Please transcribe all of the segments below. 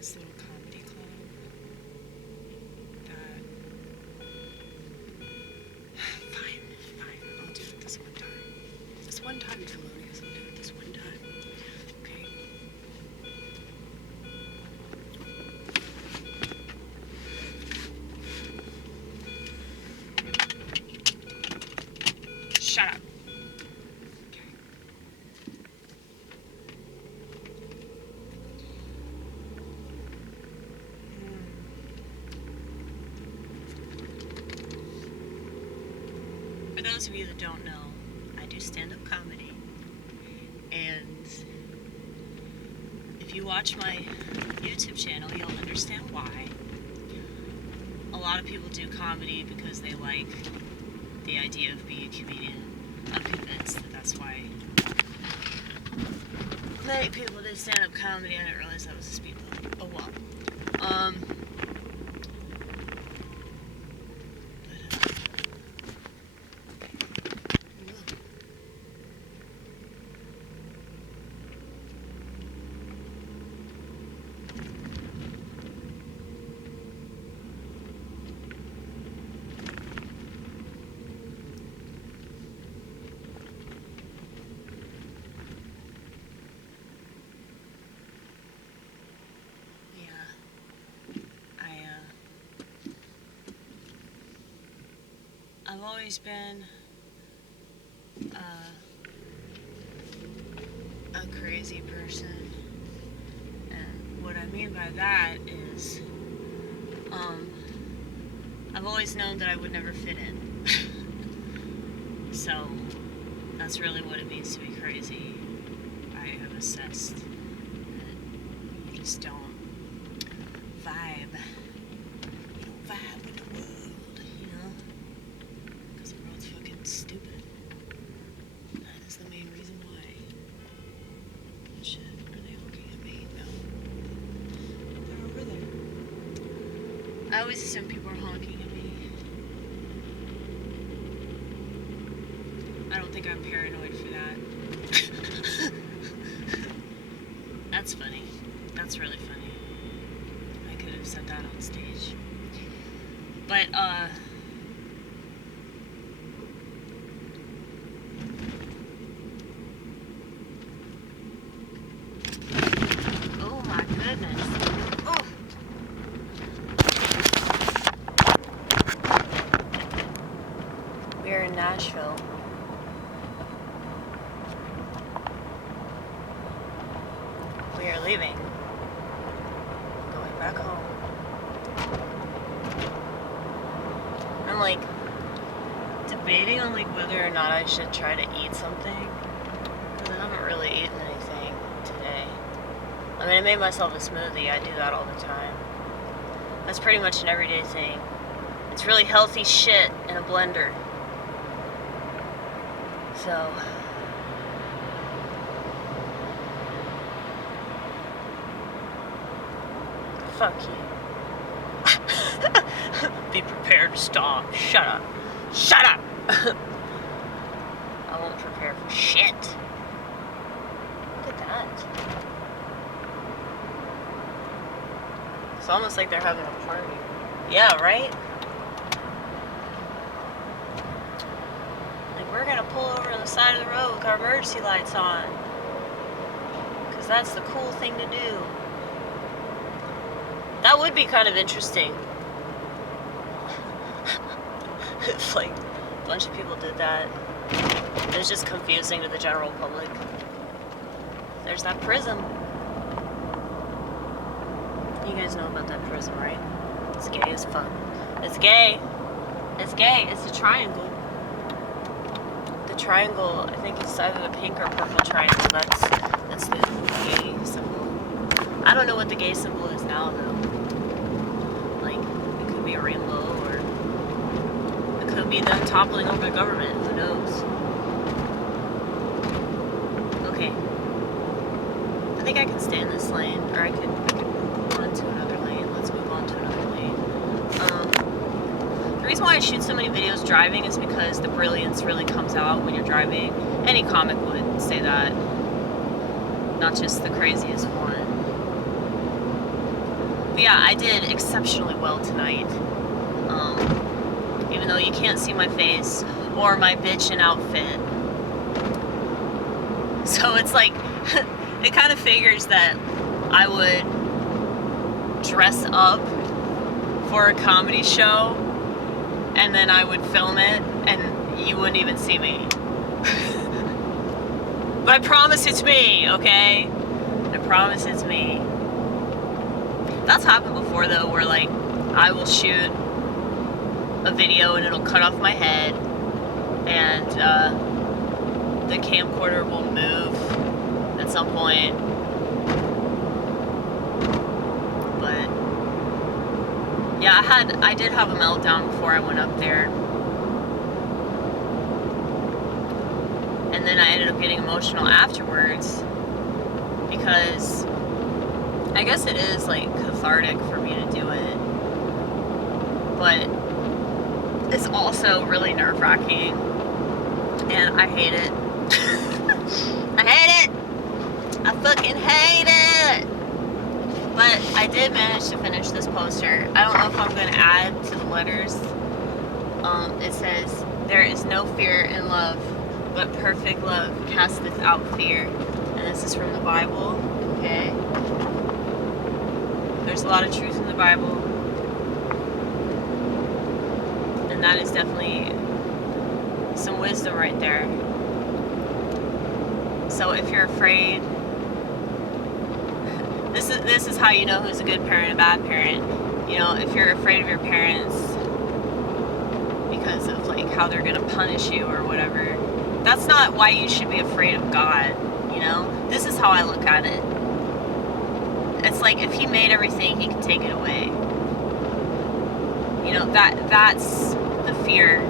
this little comedy club that... Fine, I'll do it this one time. This one time, thelonious, I'll do it this one time. Okay? Shut up. For those of you that don't know, I do stand-up comedy, and if you watch my YouTube channel, you'll understand why. A lot of people do comedy because they like the idea of being a comedian. I'm convinced that that's why many people do stand-up comedy. I didn't realize that was a speed bump. Oh well. I've always been a crazy person, and what I mean by that is I've always known that I would never fit in. So that's really what it means to be crazy. I have assessed that you just don't vibe. You don't vibe with the world, you know? Because the world's fucking stupid. That is the main reason why. Shit, are they looking at me? No. They're over there. I always assume people are honking at me. I don't think I'm paranoid for that. That's funny. That's really funny. I could have said that on stage. But, oh my goodness. Oh. We're in Nashville. We are leaving. Going back home. I'm like debating on like whether or not I should try to eat something, because I haven't really eaten anything today. I mean, I made myself a smoothie. I do that all the time. That's pretty much an everyday thing. It's really healthy shit in a blender. So fuck you. Be prepared to stop. Shut up. Shut up! I won't prepare for shit. Look at that. It's almost like they're having a party. Yeah, right? Like, we're gonna pull over on the side of the road with our emergency lights on. Because that's the cool thing to do. That would be kind of interesting. If like a bunch of people did that. It was just confusing to the general public. There's that prism. You guys know about that prism, right? It's gay as fuck. It's gay. It's gay. It's a triangle. The triangle, I think it's either the pink or purple triangle. That's the gay symbol. I don't know what the gay symbol is now though. Like, it could be a rainbow, or it could be them toppling over the government. Who knows? Okay. I think I can stay in this lane, or I could move on to another lane. Let's move on to another lane. The reason why I shoot so many videos driving is because the brilliance really comes out when you're driving. Any comic would say that. Not just the craziest one. yeah, I did exceptionally well tonight. Even though you can't see my face or my bitchin' outfit. So it's like, it kind of figures that I would dress up for a comedy show and then I would film it and you wouldn't even see me. But I promise it's me, okay? I promise it's me. That's happened before though, where like I will shoot a video and it'll cut off my head and the camcorder will move at some point. But yeah, I did have a meltdown before I went up there. And then I ended up getting emotional afterwards because I guess it is like cathartic for me to do it. But it's also really nerve-wracking and I hate it. I hate it! I fucking hate it! But I did manage to finish this poster. I don't know if I'm going to add to the letters. It says, "There is no fear in love, but perfect love casteth out fear." And this is from the Bible, okay? There's a lot of truth in the Bible. And that is definitely some wisdom right there. So if you're afraid, this is how you know who's a good parent and a bad parent. You know, if you're afraid of your parents because of like how they're gonna punish you or whatever, that's not why you should be afraid of God, you know? This is how I look at it. It's like if he made everything, he could take it away. You know, that's the fear.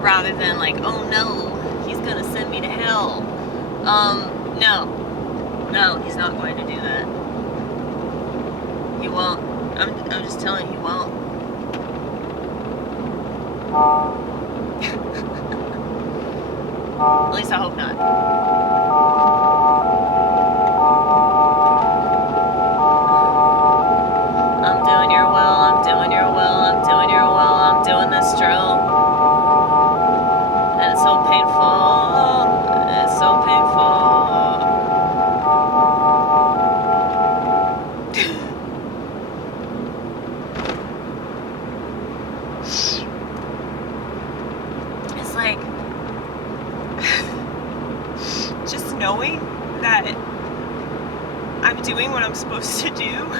Rather than like, oh no, he's gonna send me to hell. No, he's not going to do that. He won't. I'm just telling you, he won't. At least I hope not. I'm doing your will, I'm doing your will, I'm doing your will, I'm doing this drill. And it's so painful, it's so painful. It's like, just knowing that I'm doing what I'm supposed to do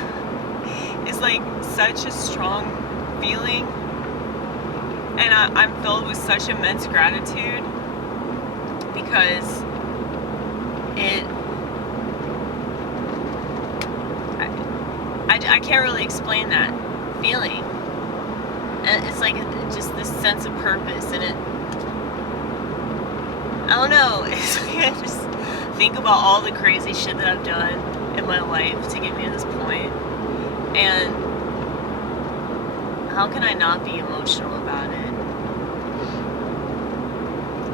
is like such a strong feeling, and I'm filled with such immense gratitude because I can't really explain that feeling, and it's like just this sense of purpose, and I don't know, it's like I just think about all the crazy shit that I've done in my life to get me to this point. And how can I not be emotional about it?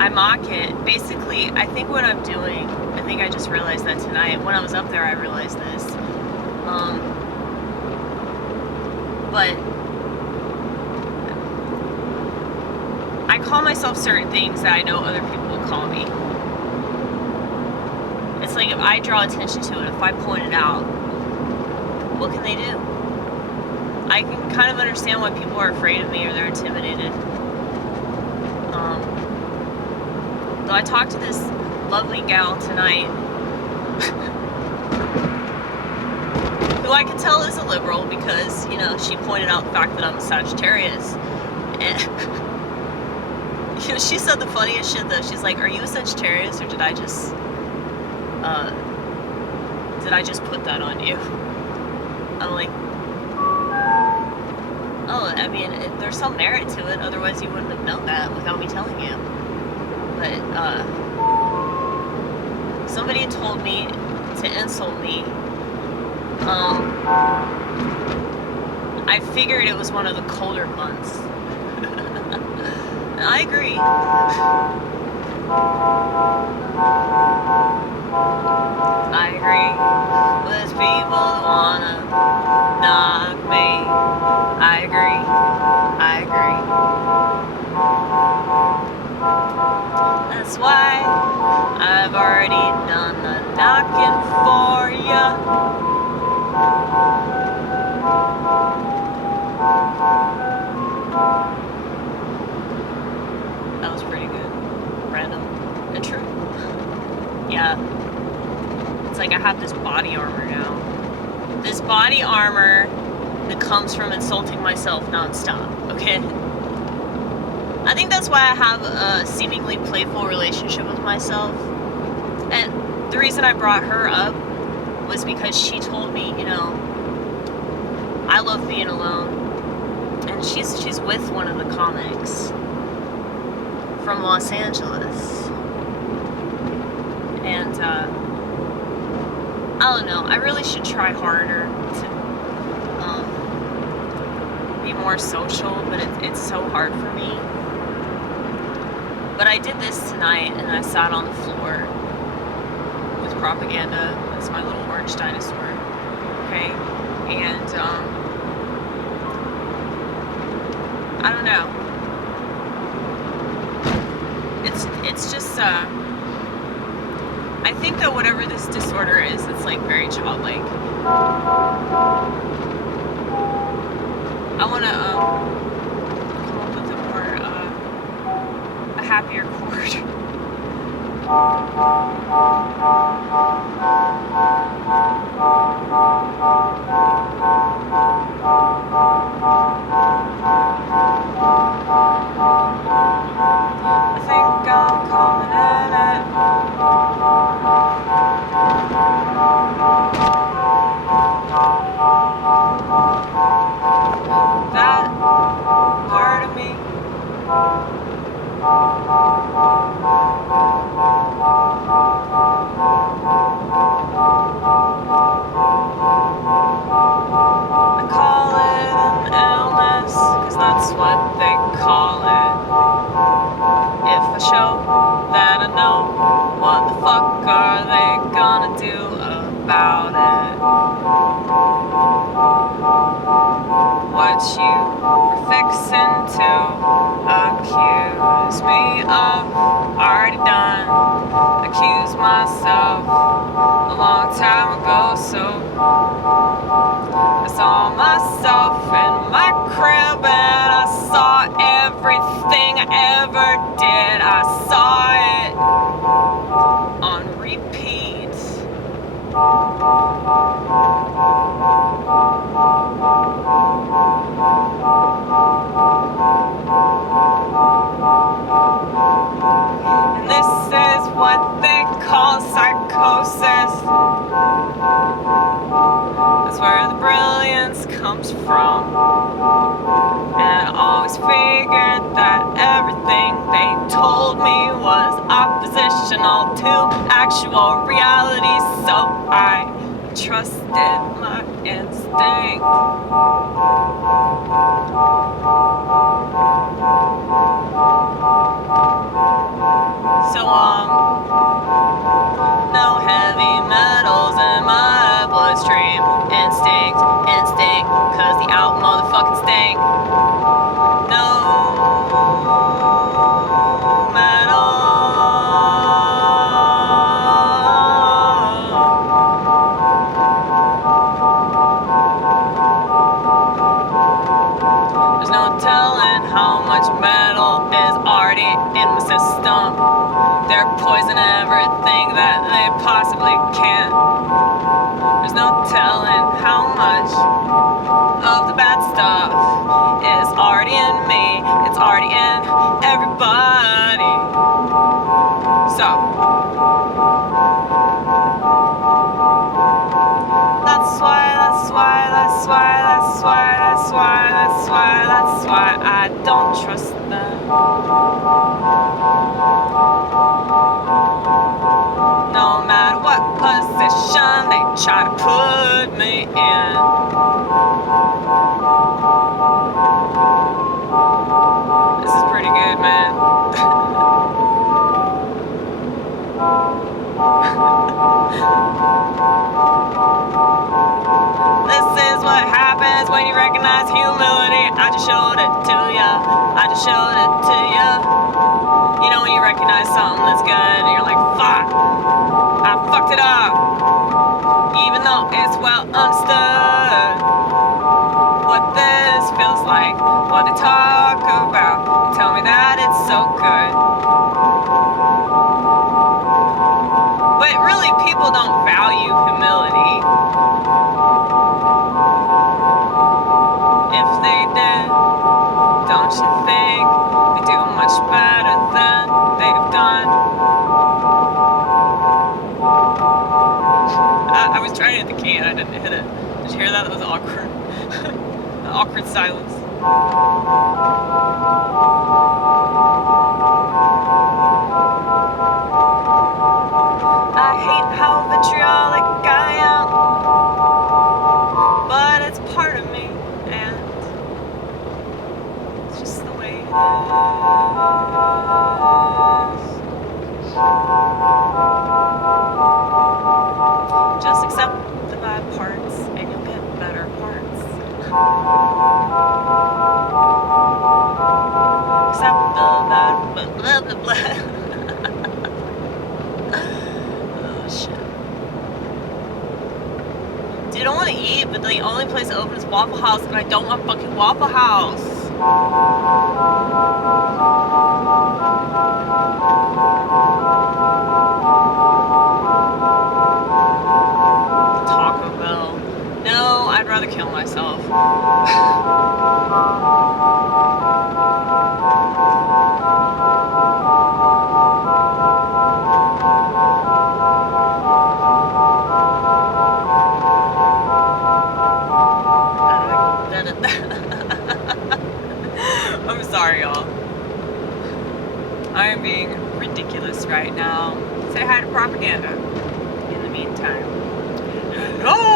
I mock it. Basically, I think what I'm doing, I think I just realized that tonight. When I was up there, I realized this. But I call myself certain things that I know other people will call me. It's like if I draw attention to it, if I point it out, what can they do? I can kind of understand why people are afraid of me or they're intimidated. Though I talked to this lovely gal tonight who I can tell is a liberal because, you know, she pointed out the fact that I'm a Sagittarius. And you know, she said the funniest shit though. She's like, "Are you a Sagittarius or did I just put that on you?" I'm like, oh, I mean, there's some merit to it, otherwise you wouldn't have known that without me telling you. But, somebody had told me to insult me. I figured it was one of the colder months. And I agree. I agree with people who wanna body armor that comes from insulting myself nonstop, okay? I think that's why I have a seemingly playful relationship with myself. And the reason I brought her up was because she told me, you know, I love being alone. And she's with one of the comics from Los Angeles. And I don't know, I really should try harder to be more social, but it's so hard for me. But I did this tonight, and I sat on the floor with propaganda. That's my little orange dinosaur. Okay? And, I don't know. It's just, I think that whatever this disorder is, it's like very childlike. I want to, come up with a more, a happier chord. I think I'm coming at it. That part of me. I call it an illness, 'cause that's what they call it. If I show that I know, what the fuck are they gonna do about it? What you were fixing to accuse me of, already done. Accuse myself a long time ago, so I saw myself in my crib and I saw everything I ever did. I saw it on repeat. And this is what they call psychosis. That's where the brilliance comes from. And I always figured that everything they told me was oppositional to actual reality, so I trusted my instinct. So, no heavy metals in my bloodstream. Instinct, 'cause the out motherfucking stink. No metal. There's no telling how much metal is already in my system. They're poisoning everything that they possibly can. There's no telling how much of the bad stuff is already in me. It's already in everybody. So, that's why I don't trust them. No matter what position they try to put me in. This is pretty good, man. This is what happens when you recognize humility. I just showed it to ya. I just showed it to ya. You know when you recognize something that's good and you're like, fuck, I fucked it up. Even though it's well understood what this feels like, what they talk about. They tell me that it's so good. But really, people don't value humility. that was awkward. Awkward silence. I hate how vitriolic I am, but it's part of me, and it's just the way it is. Just accept the bad parts, and you'll get better parts. Accept the bad, blah blah blah. Oh shit. Dude, I want to eat, but the only place open is Waffle House, and I don't want fucking Waffle House. Taco Bell. No, I'd rather kill myself. I'm sorry, y'all. I am being ridiculous right now. Say hi to propaganda in the meantime. No!